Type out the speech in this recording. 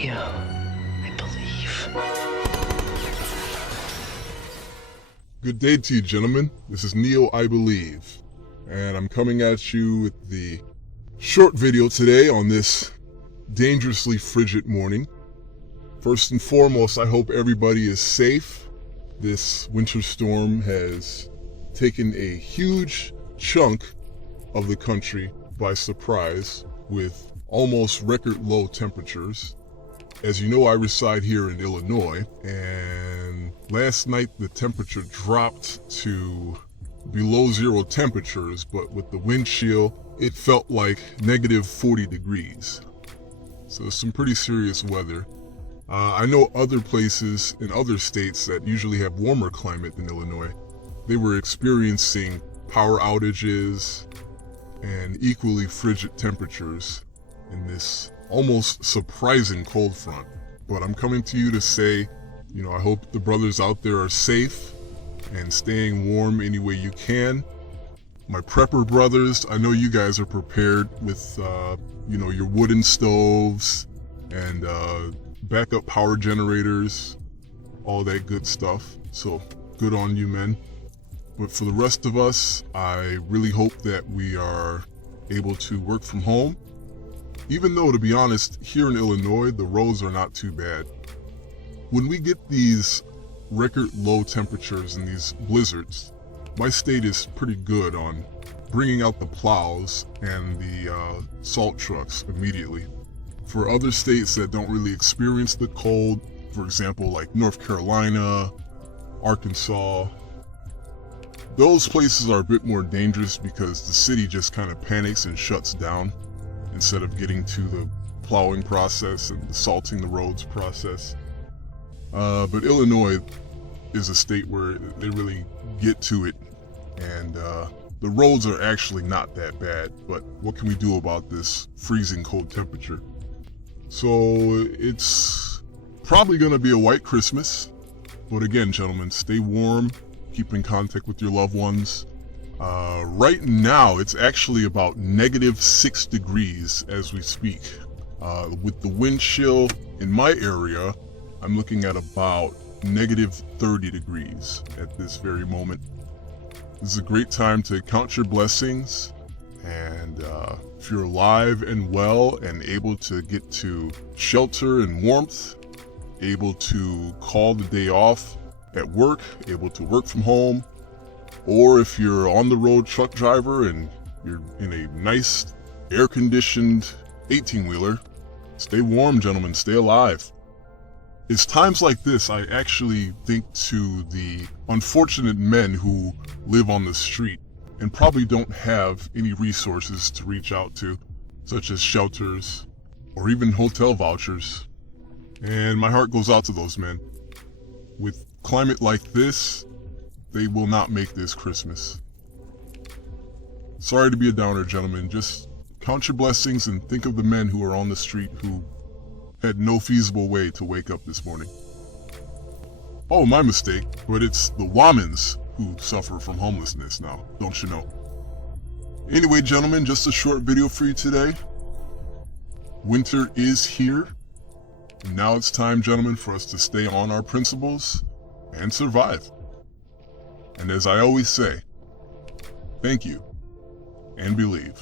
you. I believe. Good day to you, gentlemen. This is Neo, I Believe, and I'm coming at you with the short video today on this dangerously frigid morning. First and foremost, I hope everybody is safe. This winter storm has taken a huge chunk of the country by surprise with almost record low temperatures. As you know, I reside here in Illinois, and last night the temperature dropped to below zero temperatures, but with the wind chill, it felt like negative 40 degrees. So some pretty serious weather. I know other places in other states that usually have warmer climate than Illinois, they were experiencing power outages and equally frigid temperatures in this almost surprising cold front. But I'm coming to you to say, I hope the brothers out there are safe and staying warm any way you can. My prepper brothers, I know you guys are prepared with, your wooden stoves and backup power generators, all that good stuff. So good on you, men. But for the rest of us, I really hope that we are able to work from home. Even though, to be honest, here in Illinois, the roads are not too bad. When we get these record low temperatures and these blizzards, my state is pretty good on bringing out the plows and the salt trucks immediately. For other states that don't really experience the cold, for example, like North Carolina, Arkansas, those places are a bit more dangerous because the city just kind of panics and shuts down instead of getting to the plowing process and the salting the roads process. But Illinois is a state where they really get to it, and the roads are actually not that bad, but what can we do about this freezing cold temperature? So it's probably going to be a white Christmas, but again, gentlemen, stay warm, keep in contact with your loved ones. Right now, it's actually about negative 6 degrees as we speak. With the wind chill in my area, I'm looking at about negative 30 degrees at this very moment. This is a great time to count your blessings, and if you're alive and well and able to get to shelter and warmth, able to call the day off at work, able to work from home, or if you're on the road truck driver and you're in a nice air-conditioned 18-wheeler, stay warm, gentlemen, stay alive. It's times like this I actually think to the unfortunate men who live on the street and probably don't have any resources to reach out to, such as shelters or even hotel vouchers. And my heart goes out to those men. With climate like this, they will not make this Christmas. Sorry to be a downer, gentlemen. Just count your blessings and think of the men who are on the street who had no feasible way to wake up this morning. Oh, my mistake, but it's the Womans who suffer from homelessness now, don't you know? Anyway, gentlemen, just a short video for you today. Winter is here. And now it's time, gentlemen, for us to stay on our principles and survive. And as I always say, thank you and believe.